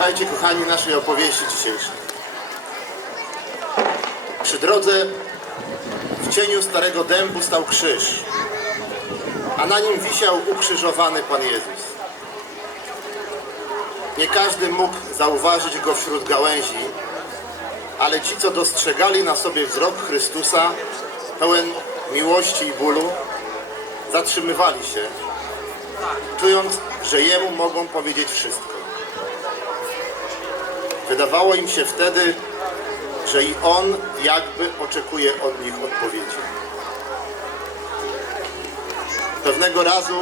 Słuchajcie, kochani, naszej opowieści dzisiejszej. Przy drodze w cieniu starego dębu stał krzyż, a na nim wisiał ukrzyżowany Pan Jezus. Nie każdy mógł zauważyć go wśród gałęzi, ale ci, co dostrzegali na sobie wzrok Chrystusa, pełen miłości i bólu, zatrzymywali się, czując, że Jemu mogą powiedzieć wszystko. Wydawało im się wtedy, że i On jakby oczekuje od nich odpowiedzi. Pewnego razu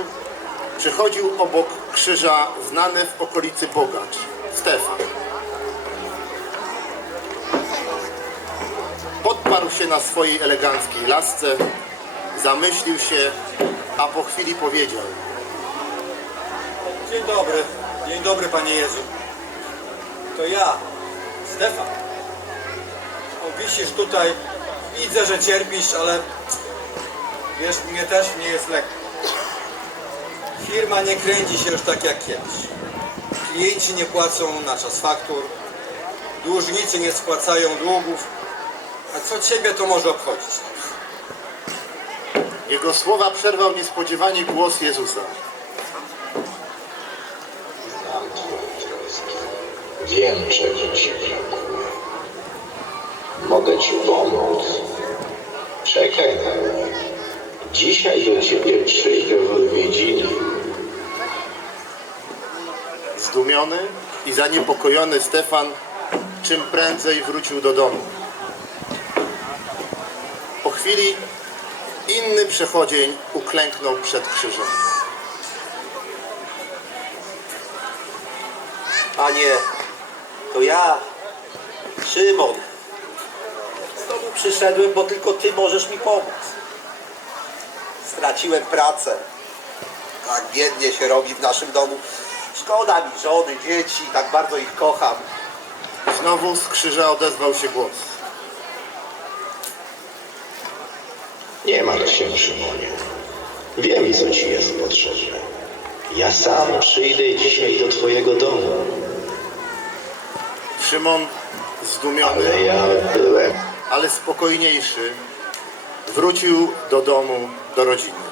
przechodził obok krzyża znany w okolicy bogacz, Stefan. Podparł się na swojej eleganckiej lasce, zamyślił się, a po chwili powiedział Dzień dobry, dzień dobry Panie Jezu. To ja, Stefan. O, wisisz tutaj, widzę, że cierpisz, ale wiesz, mnie też nie jest lekko. Firma nie kręci się już tak jak kiedyś. Klienci nie płacą na czas faktur, dłużnicy nie spłacają długów. A co Ciebie to może obchodzić? Jego słowa przerwał niespodziewanie głos Jezusa. Wiem, czego Ci brakuje. Mogę Ci pomóc. Czekaj na mnie. Dzisiaj do Ciebie przyjdę w odwiedziny. Zdumiony i zaniepokojony Stefan czym prędzej wrócił do domu. Po chwili inny przechodzień uklęknął przed krzyżem. Panie, to ja, Szymon. Znowu przyszedłem, bo tylko Ty możesz mi pomóc. Straciłem pracę. Tak biednie się robi w naszym domu. Szkoda mi żony, dzieci, tak bardzo ich kocham. Znowu z krzyża odezwał się głos. Nie martw się, Szymonie. Wiem, co Ci jest potrzebne. Ja sam przyjdę dzisiaj do Twojego domu. Szymon, zdumiony, Ale ja ale spokojniejszy, wrócił do domu, do rodziny.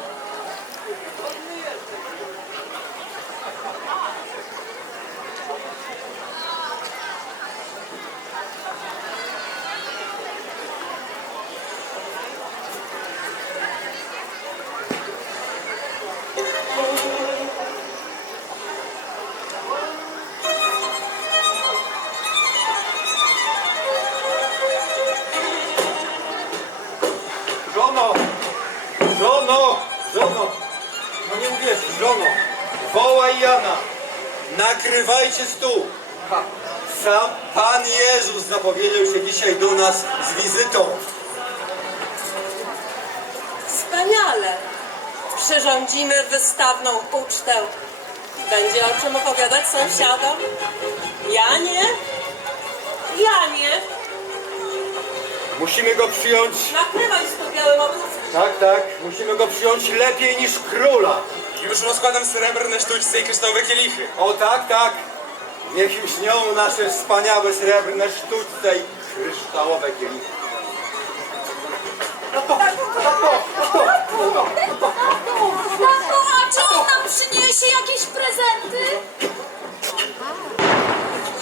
Żono! Żono! Żono! No nie uwierzysz, żono! Wołaj Jana! Nakrywajcie stół! Ha, Sam Pan Jezus zapowiedział się dzisiaj do nas z wizytą. Wspaniale! Przyrządzimy wystawną ucztę. Będzie o czym opowiadać sąsiadom? Janie? Janie? Musimy go przyjąć, Nakrywaj z to białym obrazem. tak, tak, musimy go przyjąć lepiej niż króla. Już rozkładam srebrne sztućce i kryształowe kielichy. O tak, tak. Niech lśnią nasze wspaniałe srebrne sztućce i kryształowe kielichy. Tato, a czy on nam przyniesie jakieś prezenty?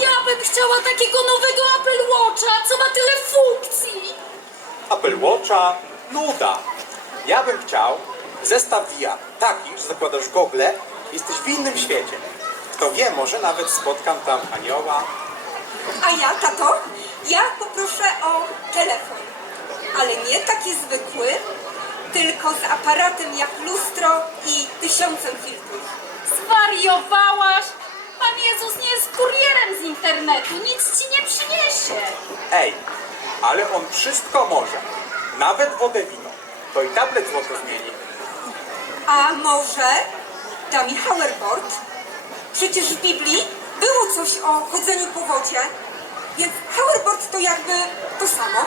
Ja bym chciała takiego nowego Apple Watcha, co ma tyle funkcji. Apple Watcha, nuda. Ja bym chciał zestaw VR. Taki, że zakładasz gogle i jesteś w innym świecie. Kto wie, może nawet spotkam tam anioła. A ja, tato, ja poproszę o telefon. Ale nie taki zwykły, tylko z aparatem jak lustro i tysiącem filtrów. Zwariowałaś? Pan Jezus nie jest kurierem z internetu, nic ci nie przyniesie. Ej, ale on wszystko może. Nawet wodę wino. To i tablet złoto zmieni. A może da mi hoverboard? Przecież w Biblii było coś o chodzeniu po wodzie, więc hoverboard to jakby to samo.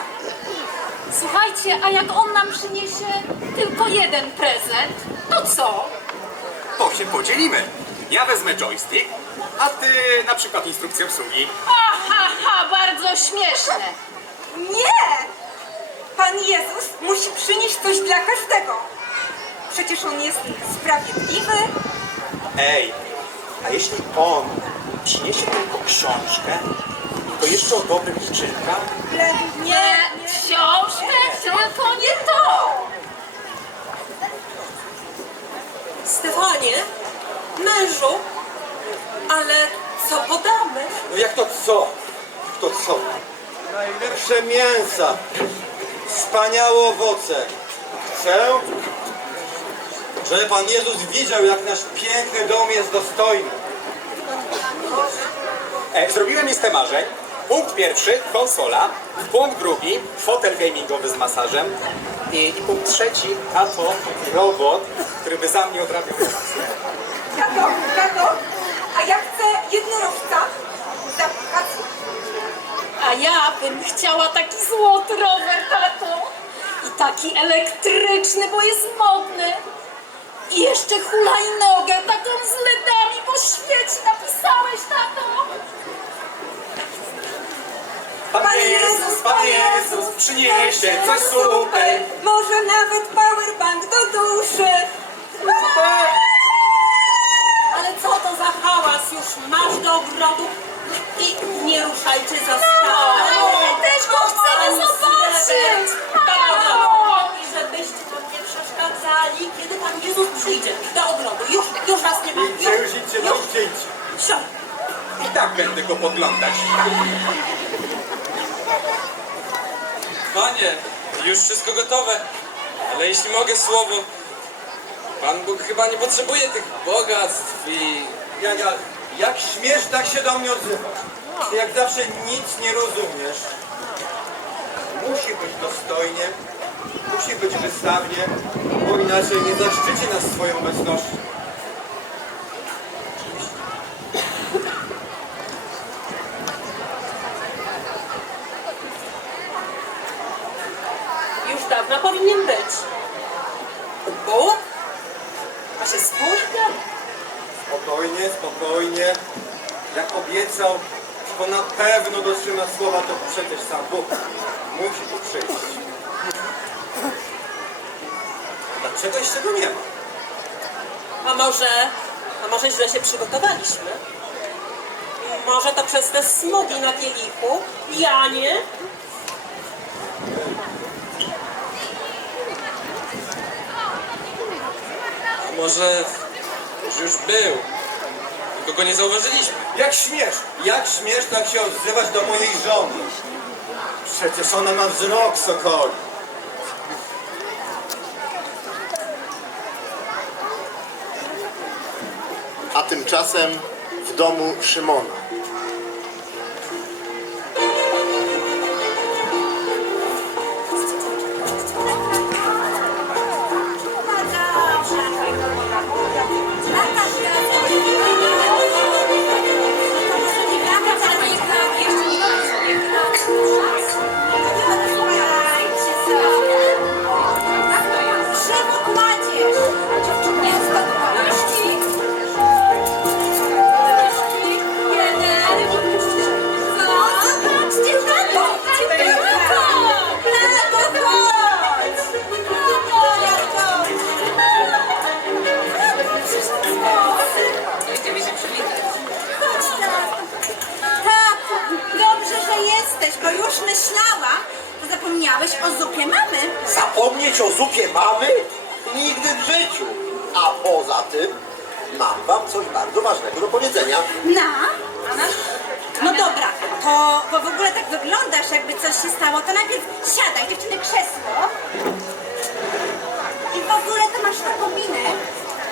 Słuchajcie, a jak on nam przyniesie tylko jeden prezent, to co? To się podzielimy. Ja wezmę joystick, a ty na przykład instrukcję obsługi. Aha, ha, bardzo śmieszne. Nie! Pan Jezus musi przynieść coś dla każdego. Przecież On jest sprawiedliwy. Ej, a jeśli on przyniesie tylko książkę, to jeszcze o dobrych liczynkach? Nie, książkę, tylko nie to. Stefanie, mężu, ale co podamy? No jak to co? To co? Najlepsze mięsa. Wspaniałe owoce. Chcę, żeby Pan Jezus widział, jak nasz piękny dom jest dostojny. E, zrobiłem listę marzeń. Punkt pierwszy, konsola. Punkt drugi, fotel gamingowy z masażem. I, i punkt trzeci, a to robot, który by za mnie odrabiał. Tato, tato, ja chcę jednorożca. Zapukać. A ja bym chciała taki złoty rower, tato. I taki elektryczny, bo jest modny. I jeszcze hulajnogę, taką z ledami, bo świeci napisałeś, tato. Pan Jezus, Pan Jezus, przyniesie coś super. Może nawet powerbank do duszy. Nie ruszajcie za stałe. Ale też go chcemy zobaczyć. I żebyście nam nie przeszkadzali, kiedy Pan Jezus przyjdzie do ogrodu. Już, już raz nie ma. Idźcie już, idźcie, no idźcie, idźcie. Siądź. I tak będę go podglądać. Panie, już wszystko gotowe, ale jeśli mogę słowo, Pan Bóg chyba nie potrzebuje tych bogactw i... Jak, jak, jak śmiesz tak się do mnie odzywać? Ty jak zawsze nic nie rozumiesz. Musi być dostojnie, musi być wystawnie, bo inaczej nie zaszczyci nas swoją obecnością. Już dawno powinien być. Bóg? A się spóźnia? Spokojnie, spokojnie. Jak obiecał, to na pewno dotrzyma słowa, to przecież sam Bóg musi tu przyjść. Dlaczego jeszcze go nie ma? A może, a może źle się przygotowaliśmy? Może to przez te smugi na kielichu? Ja nie? A może już był, tylko go nie zauważyliśmy. Jak śmiesz? Jak śmiesz tak się odzywać do mojej żony? Przecież ona ma wzrok sokoli. A tymczasem w domu Szymona. Zupie mamy? Nigdy w życiu. A poza tym mam wam coś bardzo ważnego do powiedzenia. Na? No dobra, to bo w ogóle tak wyglądasz, jakby coś się stało, to najpierw siadaj, dziewczyny, krzesło. I w ogóle to masz taką minę,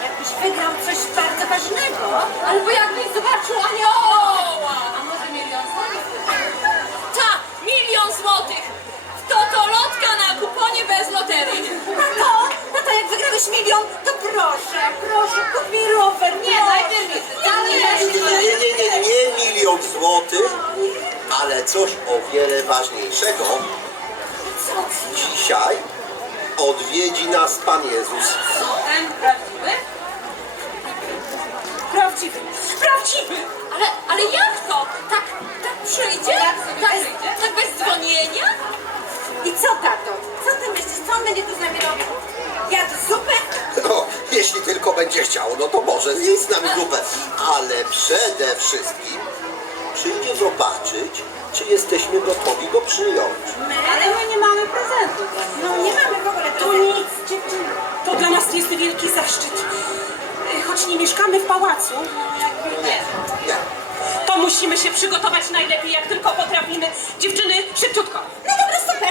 jakbyś wygrał coś bardzo ważnego. Albo jakbyś zobaczył anioła. A może milion złotych? Tak, milion złotych. To to lotka na kuponie bez loterii. No to, no wygrałeś milion, to proszę, proszę, kup mi rower. Nie, najpierw Ja Nie, nie, nie, nie, nie milion złotych, ale coś o wiele ważniejszego. Dzisiaj odwiedzi nas Pan Jezus. Ten prawdziwy? Prawdziwy. Prawdziwy! Ale, ale jak to? Tak, tak przyjdzie? Tak, tak bez dzwonienia? I co, tato? Co ty myślisz? Co on będzie tu z nami robił? Jadł zupę? No, jeśli tylko będzie chciał, no to może zjeść z nami zupę. Ale przede wszystkim przyjdzie zobaczyć, czy jesteśmy gotowi go przyjąć. Ale my nie mamy prezentu. No nie mamy w ogóle To nic, dziewczyny. To dla nas jest wielki zaszczyt. Y, Choć nie mieszkamy w pałacu, no jakby nie. Nie. To musimy się przygotować najlepiej, jak tylko potrafimy. Dziewczyny, szybciutko. No dobra, super.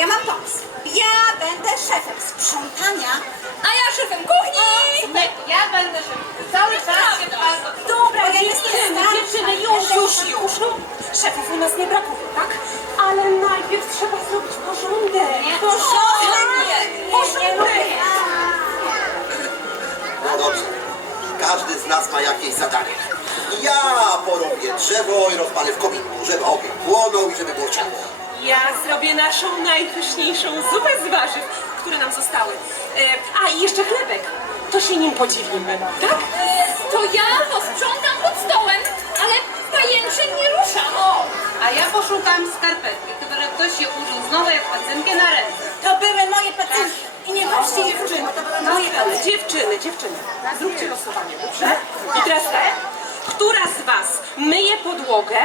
Ja mam pomysł. Ja będę szefem sprzątania. A ja szefem kuchni! Nie, ja będę szefem. Cały czas się bardzo... Dobra, ja dziewczyny, jestem dziewczyny, już, już, już. No, szefów u nas nie brakuje, tak? Ale najpierw trzeba zrobić porządek. Porządek? Tak, Porządek. No dobrze. Każdy z nas ma jakieś zadanie. Ja porobię drzewo i rozpalę w kominku, żeby ogień płonął i żeby było ciepło. Ja zrobię naszą najpyszniejszą zupę z warzyw, które nam zostały. E, a i jeszcze chlebek. To się nim podzielimy, tak? To ja posprzątam pod stołem, ale pajęczyn nie ruszam. O! A ja poszukam skarpetki, które ktoś się użył znowu jak pacynkę na ręce. To były moje pacynki. I nie bądźcie dziewczyny, to były moje Dziewczyny, pacynki. dziewczyny, dziewczyny. Zróbcie losowanie, dobrze? I teraz tak. Która z was myje podłogę,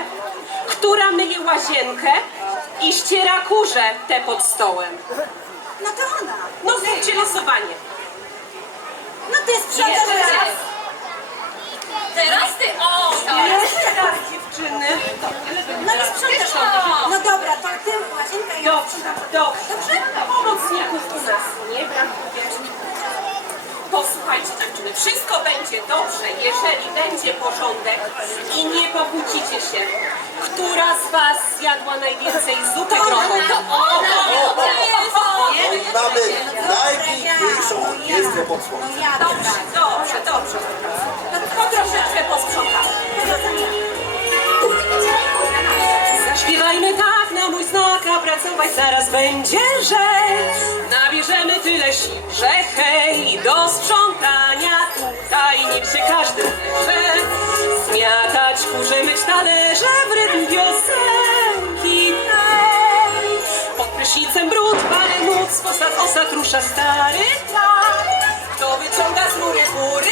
która myje łazienkę i ściera kurze te pod stołem? No to ona. No zróbcie losowanie. No ty sprzątasz Jeszcze raz. raz. Teraz ty, o! tak. Jeszcze raz, dziewczyny. No nie sprzątasz. O! No dobra, to ty łazienka i ja Dobrze, sprzątam. dobrze. Dobrze? Pomocników u nas nie brakuje. Posłuchajcie dziewczyny, wszystko będzie dobrze, jeżeli będzie porządek i nie pokłócicie się. Która z was zjadła najwięcej zupy grochowej? Mamy najpiękniejszą orkiestrę pod słońcem. No ja Dobrze, dobrze, dobrze. No to troszeczkę posprzątamy. Pracować zaraz będzie, że nabierzemy tyle sił, że hej, do sprzątania tutaj niech się każdy że zmiatać, kurze, myć talerze w rytm piosenki tej. Pod prysznicem brud, parę móc, osad, osad rusza stary tak. Kto wyciąga z rury góry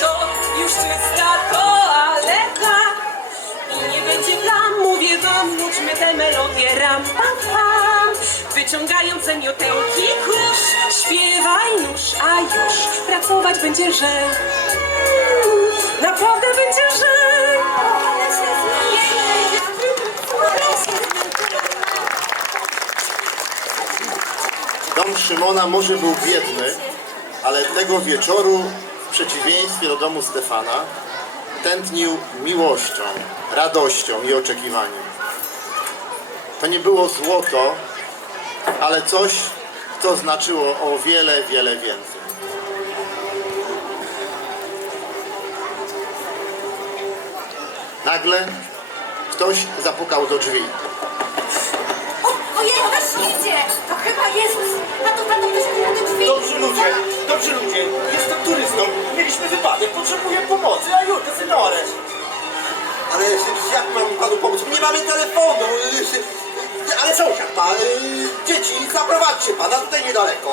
szok, już czysta toaleta. I nie będzie plam, mówię wam, nućmy tę melodię ram pam pam. Wyciągając zemiotełki kurz, śpiewaj nóż, a już pracować będzie że. Naprawdę będzie że. Dom Szymona może był biedny, ale tego wieczoru, przeciwieństwie do domu Stefana, tętnił miłością, radością i oczekiwaniem. To nie było złoto, ale coś, co znaczyło o wiele, wiele więcej. Nagle ktoś zapukał do drzwi. O, ojej, też idzie. To chyba Jezus. Tato, tato, ktoś do drzwi. Dobrzy ludzie, dobrzy ludzie, jestem turystą. Mieliśmy wypadek, potrzebuję pomocy, aiuto, signore. Ale jak mam panu pomóc? Nie mamy telefonu. Ale sąsiad pan, dzieci, zaprowadźcie pana tutaj niedaleko.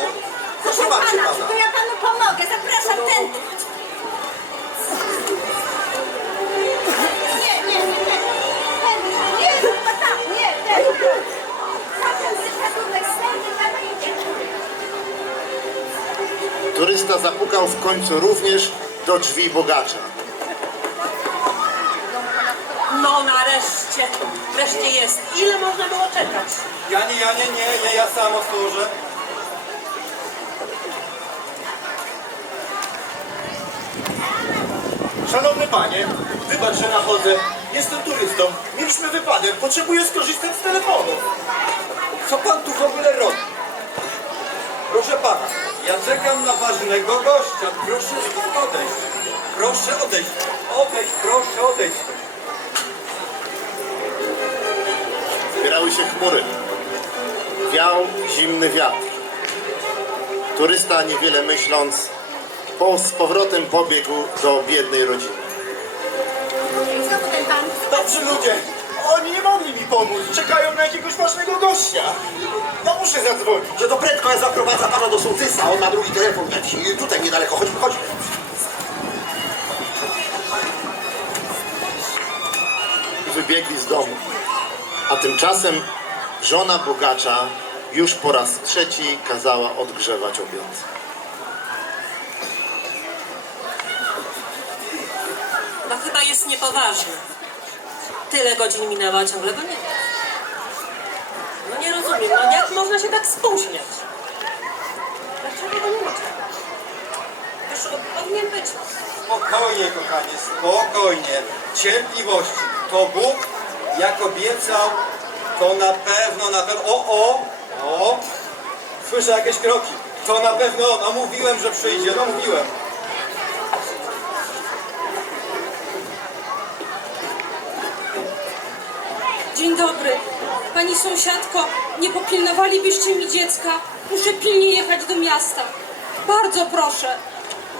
Zaprowadźcie Pana, pana. to ja panu pomogę. Zapraszam tędy. Turysta zapukał w końcu również do drzwi bogacza. No nareszcie, wreszcie jest. Ile można było czekać? Janie, Janie, nie, nie, ja sam otworzę. Szanowny panie, wybacz, że nachodzę. Jestem turystą. Mieliśmy wypadek, potrzebuję skorzystać z telefonu. Co pan tu w ogóle robi? Proszę pana, ja czekam na ważnego gościa. Proszę stąd odejść. Proszę odejść. Odejść, proszę odejść. Zbierały się chmury. Wiał zimny wiatr. Turysta, niewiele myśląc, po, z powrotem pobiegł do biednej rodziny. Znowu pan. Ludzie! Oni nie mogli mi pomóc! Czekają na jakiegoś ważnego gościa! No muszę zadzwonić. Że to prędko ja zaprowadzę pana do sołtysa, on ma drugi telefon leci. Tutaj niedaleko, chodźmy, chodźmy. wybiegli z domu. A tymczasem żona bogacza już po raz trzeci kazała odgrzewać obiad. No chyba jest niepoważny. Tyle godzin minęło, a ciągle go nie ma. No nie rozumiem, no jak można się tak spóźniać? Dlaczego go nie ma? Już powinien być. Spokojnie, kochanie, spokojnie. Cierpliwości. To Bóg, jak obiecał, to na pewno, na pewno... O, o, o! Słyszę jakieś kroki. To na pewno, no mówiłem, że przyjdzie, no mówiłem. Dzień dobry. Pani sąsiadko, nie popilnowalibyście mi dziecka? Muszę pilnie jechać do miasta. Bardzo proszę.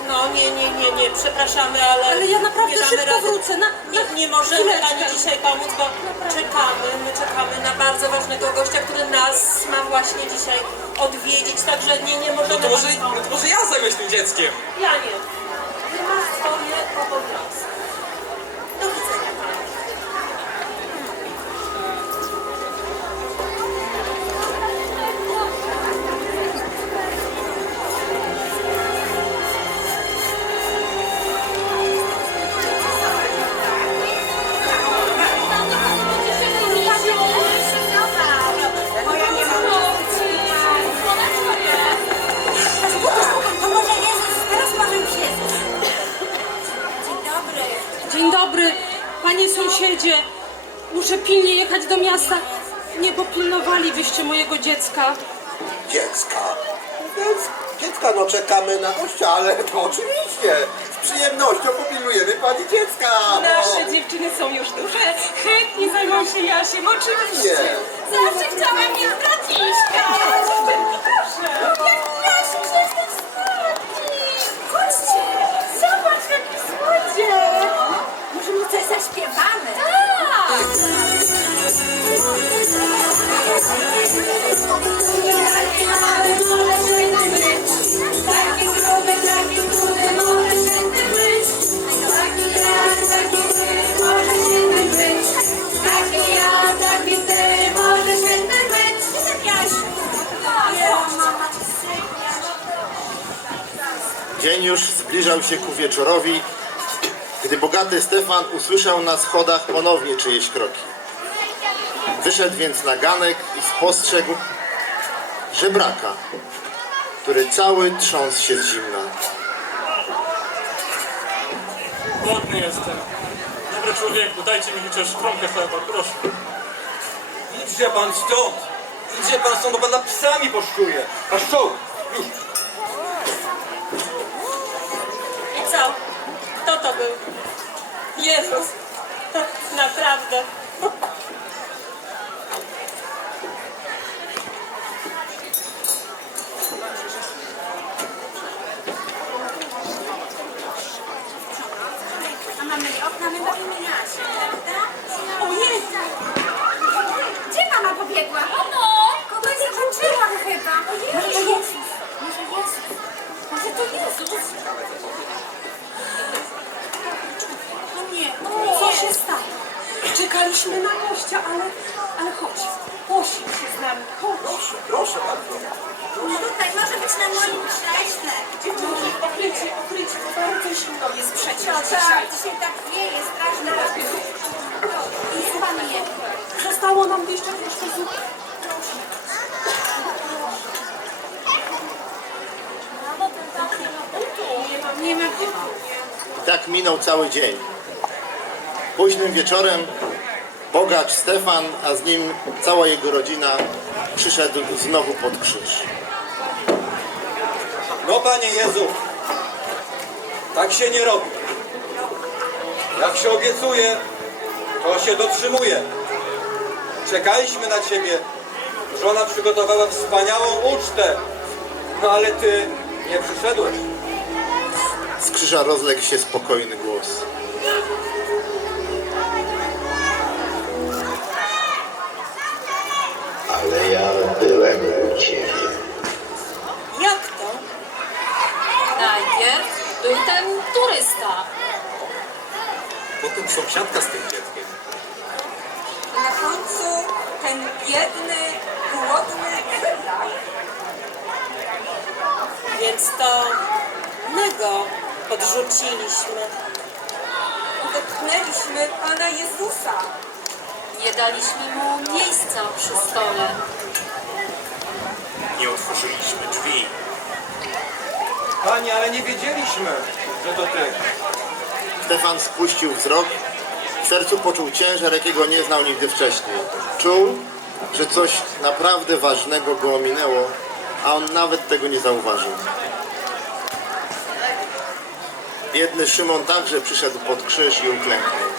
No nie, nie, nie, nie, przepraszamy, ale... Ale ja naprawdę nie damy szybko rady. wrócę. Na, Nie, na nie możemy chwileczkę. Pani dzisiaj pomóc, bo czekamy, my czekamy na bardzo ważnego gościa, który nas ma właśnie dzisiaj odwiedzić, także nie, nie No możemy... to może, Pani no pomóc. to może ja zajmę się tym dzieckiem. Ja nie. Ty masz swoje obowiązki. Sąsiedzie. Muszę pilnie jechać do miasta. Nie popilnowalibyście mojego dziecka. Dziecka. Więc dziecka, no czekamy na gościa, ale to oczywiście. Z przyjemnością popilnujemy pani dziecka. no. Nasze dziewczyny są już duże, chętnie zajmą się Jasiem, oczywiście. Nie. Zawsze chciałam mieć braciszka. Proszę. Zaśpiewamy? Dzień już zbliżał się ku wieczorowi, gdy bogaty Stefan usłyszał na schodach ponownie czyjeś kroki. Wyszedł więc na ganek i spostrzegł żebraka, który cały trząsł się z zimna. Głodny jestem. Dobry człowieku, dajcie mi chociaż kromkę chleba, proszę. Idźże pan stąd! Idźże pan stąd, bo pan nad psami poszczuje. Paszczoł, już. I co? Kto to był? Jezus. Naprawdę. A mamy okna, my prawda? Ojej! Gdzie mama pobiegła? Mamo! Kogoś zakończyła chyba. Może Jezus. Może Jezus. Może to Jezus. O nie, co się stało? Czekaliśmy na gościa, ale, ale chodź. Posił się z nami. Chodź. Proszę bardzo. Tutaj może być na moim krześle. Dziewczynki, okrycie, okrycie. Bardzo zimno jest przecież No dzisiaj. tak, dzisiaj tak wieje strasznie. I pan je. Zostało nam jeszcze jeszcze zupy. Nie ma, nie ma. I tak minął cały dzień. Późnym wieczorem bogacz Stefan, a z nim cała jego rodzina przyszedł znowu pod krzyż. No Panie Jezu, tak się nie robi. Jak się obiecuje, to się dotrzymuje. Czekaliśmy na ciebie. Żona przygotowała wspaniałą ucztę. No ale ty nie przyszedłeś. Z krzyża rozległ się spokojny głos. Potem sąsiadka z tym dzieckiem. I na końcu ten biedny, głodny. Więc to my go podrzuciliśmy. Dotknęliśmy Pana Jezusa. Nie daliśmy mu miejsca przy stole. Nie otworzyliśmy drzwi. Panie, ale nie wiedzieliśmy, że to ty. Stefan spuścił wzrok. W sercu poczuł ciężar, jakiego nie znał nigdy wcześniej. Czuł, że coś naprawdę ważnego go ominęło, a on nawet tego nie zauważył. Biedny Szymon także przyszedł pod krzyż i uklęknął.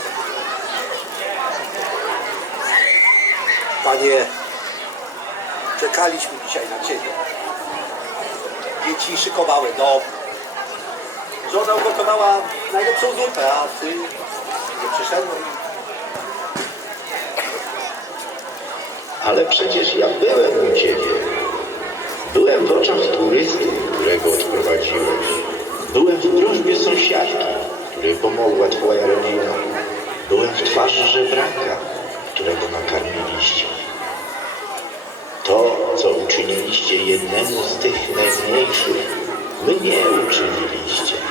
Panie, czekaliśmy dzisiaj na Ciebie. Dzieci szykowały dom. Żona ugotowała najlepszą zupę, a Ty nie przyszedłeś. Ale przecież ja byłem u ciebie. Byłem w oczach turysty, którego odprowadziłeś. Byłem w prośbie sąsiadki, której pomogła twoja rodzina. Byłem w twarzy żebraka, którego nakarmiliście. To, co uczyniliście jednemu z tych najmniejszych, mnie uczyniliście.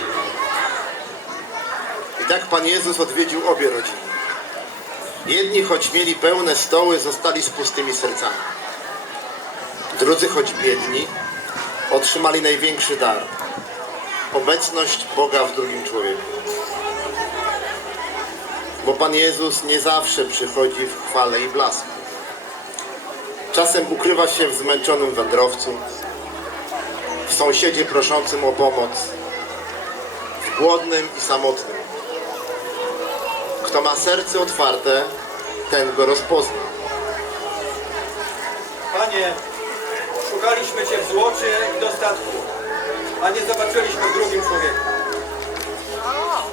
Tak Pan Jezus odwiedził obie rodziny. Jedni, choć mieli pełne stoły, zostali z pustymi sercami. Drudzy, choć biedni, otrzymali największy dar obecność Boga w drugim człowieku. Bo Pan Jezus nie zawsze przychodzi w chwale i blasku. Czasem ukrywa się w zmęczonym wędrowcu, w sąsiedzie proszącym o pomoc, w głodnym i samotnym. Kto ma serce otwarte, ten go rozpozna. Panie, szukaliśmy Cię w złocie i dostatku, a nie zobaczyliśmy drugim człowieku. O,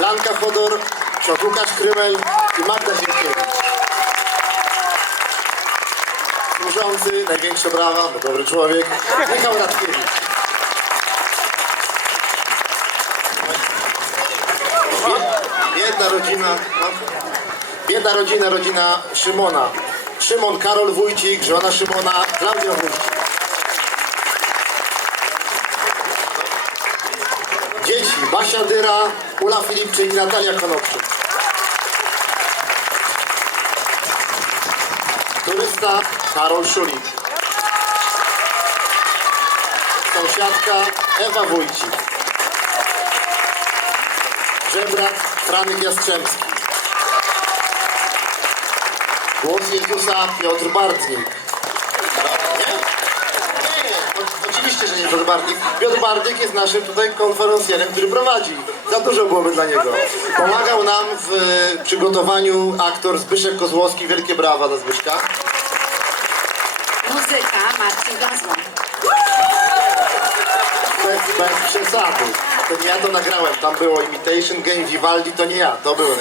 Blanka Chodor, ksiądz Łukasz Krymel i Magda Ziemkiewicz. Służący, największe brawa, bo dobry człowiek, Michał Radkiewicz. Biedna rodzina, no, biedna rodzina, rodzina Szymona. Szymon Karol Wójcik, żona Szymona Klaudia Wójcik. Dzieci Basia Dyra, Ula Filipczyk i Natalia Konopczyk. Turysta Karol Szulik. Sąsiadka Ewa Wójcik. Żebrak Franek Jastrzębski. Głos Jezusa Piotr Bartnik. Oczywiście, że nie Piotr Bartnik. Piotr Bartnik jest naszym tutaj konferencjerem, który prowadzi. Za dużo byłoby dla niego. Pomagał nam w e, przygotowaniu aktor Zbyszek Kozłowski. Wielkie brawa dla Zbyszka. Muzyka Marcin Gazman. Bez, bez przesady. To nie ja to nagrałem. Tam było Imitation Game, Vivaldi, to nie ja, to byłem.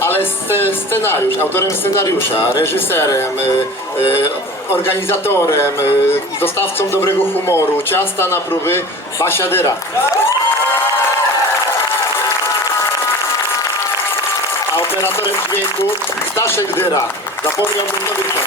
Ale sce- scenariusz, autorem scenariusza, reżyserem, y, y, organizatorem, y, dostawcą dobrego humoru, ciasta na próby, Basia Dyra. Staszek Dyra. Zapomniałbym to wyciąć.